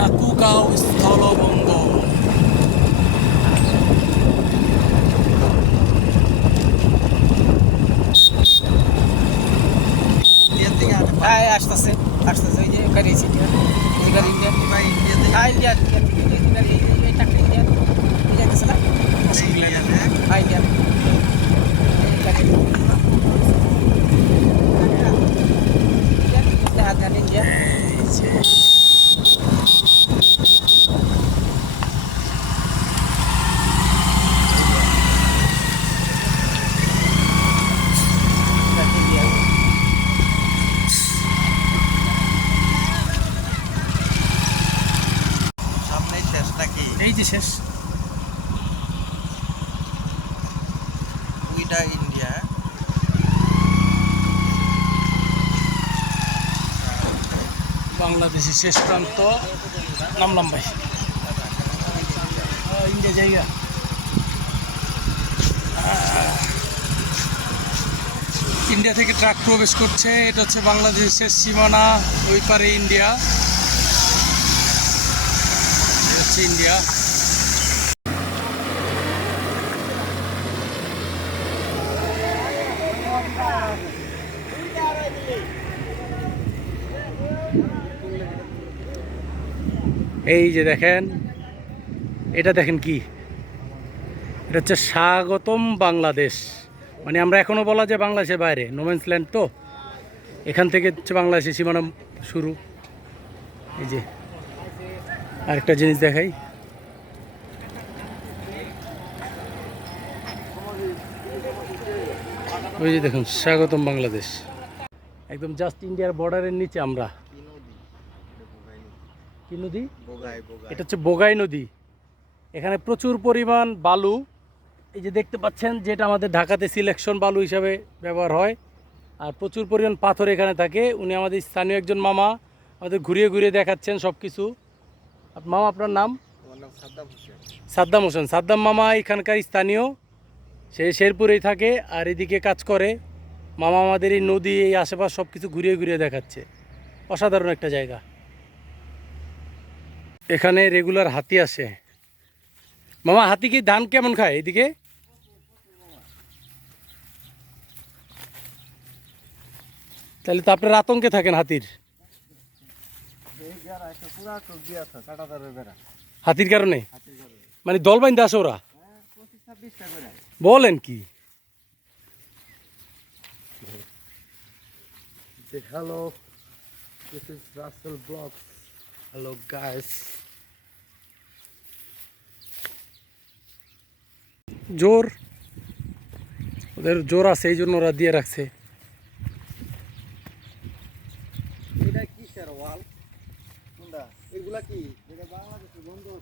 নাকুগাঁও স্থলবন্দর। আসতেছে আসতেছে ওই যে গাড়ি আছে গাড়ি ইন্ডিয়ান ইন্ডিয়ান গাড়ি এই টাকা ইন্ডিয়ান যাইতেছে না ইন্ডিয়ান ইন্ডিয়ান এই যে শেষ ওইটা ইন্ডিয়া। বাংলাদেশের শেষ প্রান্ত নামলাম ভাই ইন্ডিয়া জায়গা। ইন্ডিয়া থেকে ট্রাক প্রবেশ করছে, এটা হচ্ছে বাংলাদেশের শেষ সীমানা, ওই পারে ইন্ডিয়া, হচ্ছে ইন্ডিয়া। এই যে দেখেন, এটা দেখেন কি, এটা হচ্ছে স্বাগতম বাংলাদেশ। মানে আমরা এখনও বলা যায় বাংলাদেশের বাইরে, নোম্যান্স ল্যান্ড। তো এখান থেকে হচ্ছে বাংলাদেশের সীমানা শুরু। এই যে আরেকটা জিনিস দেখাই, ওই যে দেখুন স্বাগতম বাংলাদেশ, একদম জাস্ট ইন্ডিয়ার বর্ডারের নিচে আমরা। কি নদী? এটা হচ্ছে বোগাই নদী। এখানে প্রচুর পরিমাণ বালু, এই যে দেখতে পাচ্ছেন, যেটা আমাদের ঢাকাতে সিলেকশন বালু হিসাবে ব্যবহার হয়। আর প্রচুর পরিমাণ পাথর এখানে থাকে। উনি আমাদের স্থানীয় একজন মামা, আমাদের ঘুরিয়ে ঘুরিয়ে দেখাচ্ছেন সব কিছু। মামা, আপনার নাম? সাদ্দাম হোসেন। সাদ্দাম মামা এখানকার স্থানীয়, সে শেরপুরেই থাকে আর এদিকে কাজ করে। মামা আমাদের এই নদী, এই আশেপাশ সব কিছু ঘুরিয়ে ঘুরিয়ে দেখাচ্ছে। অসাধারণ একটা জায়গা। এখানে রেগুলার হাতি আসে। মামা, হাতি কি ধান কেমন খায় এদিকে? তাহলে তো আপনার আতঙ্কে থাকেন হাতির। হাতির কারণে মানে দল বাইন্দা আসে ওরা? বলেন কি? Hello, this is Russell blogs. Hello guys. জোর, ওদের জোর আছে, এই জন্য ওরা দিয়ে রাখছে। এটা কি স্যার ওয়াল? এগুলা কি? এটা বাংলাদেশের বন্ধু।